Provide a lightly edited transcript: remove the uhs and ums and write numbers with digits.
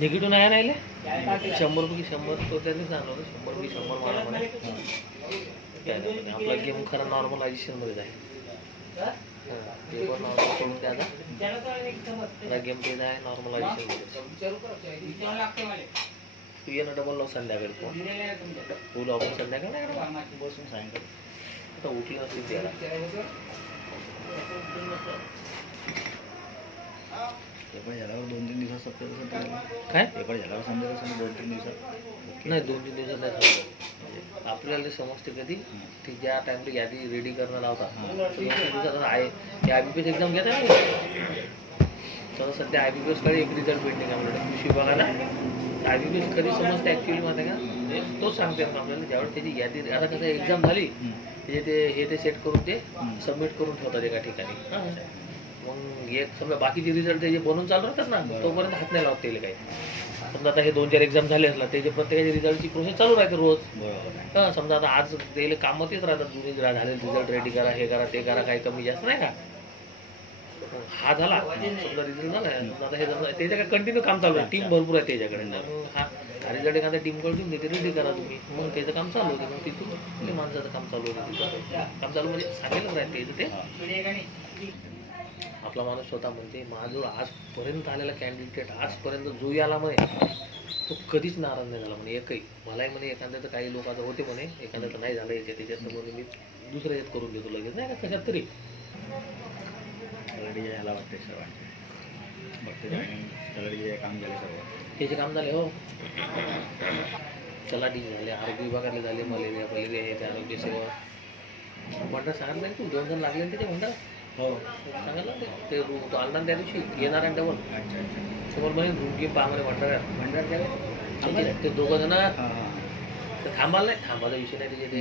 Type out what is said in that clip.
negative नाही राहिले 100 पैकी 100 तो त्यांनी सांगलं होतं 100 पैकी 100 मला म्हणे आपला गेम खरा नॉर्मलायझेशनमध्ये जाईल ते पण नॉर्मल करून द्यायचा गेम ते आहे नॉर्मलायझेशनमध्ये तू ये ना डबल लाव संध्याकाळी फुल ऑफिस संध्याकाळी बसून सायंकाळी आता उठलं नसतील त्याला पेपर झाल्यावर 2-3 दिवसात सप्ताह काय पेपर झाल्यावर समजा 2-3 दिवसात नाही 2-3 दिवसात नाही समजत आपल्याला समजते कधी ती ज्या टाइमला यादी रेडी करणं लावतात 2-3 दिवसात आहे ते IBPS एक्झाम घेत आहे तर सध्या IBPS कडे एक रिझल्ट पेंडिंग आहे आपल्याला कृषी विभागाला IBPS कधी समजते ॲक्च्युली माहिती आहे का तोच सांगते आपल्याला ज्यावेळेस त्याची यादी आता कसं एक्झाम झाली त्याचे ते सेट करून ते सबमिट करून ठेवतात एका ठिकाणी मग एक समजा बाकीचे रिझल्ट त्याचे बनवून चालू राहतात ना तोपर्यंत हात नाही लावत त्याला काही समजा आता हे 2-4 एक्झाम झाले असला त्याचे प्रत्येकाच्या रिझल्टची प्रोसेस चालू राहते रोज हां समजा आता आज त्याला कामं तेच राहतात जुनी झाले रिझल्ट रेडी करा हे करा ते करा काही कमी जास्त नाही का हा झाला समजा रिझल्ट झाला समजा आता हे त्याच्याकडे कंटिन्यू काम चालू आहे टीम भरपूर आहे त्याच्याकडे हा रिझल्ट एखादा टीमकडे देऊन देते रेडी करा तुम्ही मग त्याचं काम चालू होते मग तिथून ते माणसाचं काम चालू होतं तिथं काम चालू म्हणजे सांगेलच राहते ते आपला माणूस स्वतः म्हणते माझं आजपर्यंत आलेला कॅन्डिडेट आजपर्यंत जो आला म्हणे तो कधीच नाराज नाही झाला म्हणे एकही मलाही म्हणे एखाद्याचं काही लोक आता होते म्हणे एखाद्याचं नाही झालं याच्यात त्याच्यात म्हणून मी दुसऱ्या याच्यात करून देतो लगेच नाही का कशात तरी यायला वाटते सर वाटते काम झाले सर्व त्याचे काम झाले हो तलाठी झाले आरोग्य विभागातले झाले मलेरिया हे ते आरोग्य सेवा म्हणतात सांगितलं नाही तू 2 जण लागले ना ते म्हणतात हो सांगितलं ते आणणार त्या दिवशी येणार आहे डबल समोर म्हणे रूम गेम पाहामध्ये भंडार ते 2 जण थांबायला नाही थांबायचा विषय नाही त्याचे ते